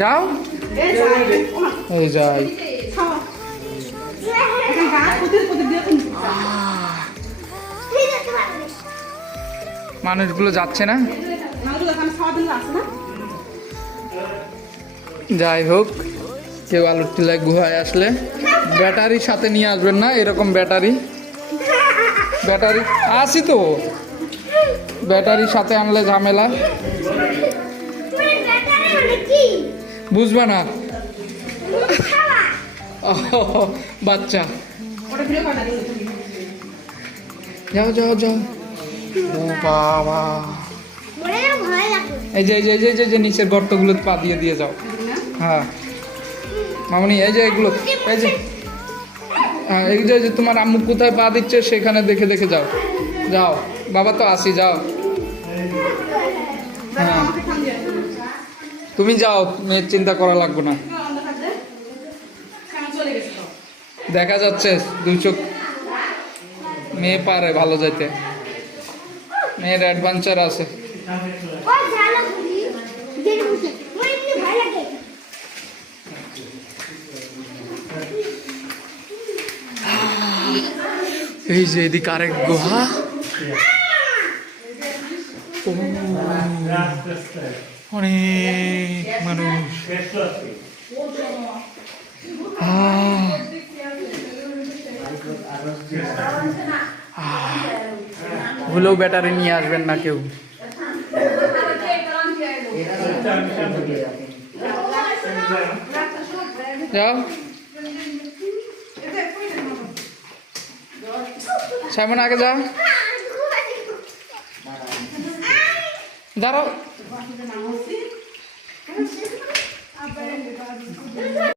যাও এই যাই মানুষগুলো যাচ্ছে না। যাই হোক, কেউ আলুর টিলায় গুহায় আসলে ব্যাটারির সাথে নিয়ে আসবেন না, এরকম ব্যাটারি আসি তো, ব্যাটারির সাথে আনলে ঝামেলা, বুঝবা না। বাচ্চা যাও যাও যাও। ও বাবা, এই যে যে নিচের গর্তগুলো পা দিয়ে দিয়ে যাও। হ্যাঁ মামনি, এই যে এগুলো, এই যে এই যে তোমার আম্মু কোথায় পা দিচ্ছে সেখানে দেখে দেখে যাও। যাও বাবা, তো আসি, যাও। হ্যাঁ তুমি যাও, মেয়ের চিন্তা করা লাগবে না। দেখা যাচ্ছে 2 চোখ, মেয়ে পারে ভালো যাইতে, মেয়ের অ্যাডভেঞ্চার আছে। এই যে এদিকে আরেক গুহা, অনেক মানুষ। ভুলেও ব্যাটারি নিয়ে আসবেন না কেউ। যাও সামনে আগে যাও, দাঁড়াও।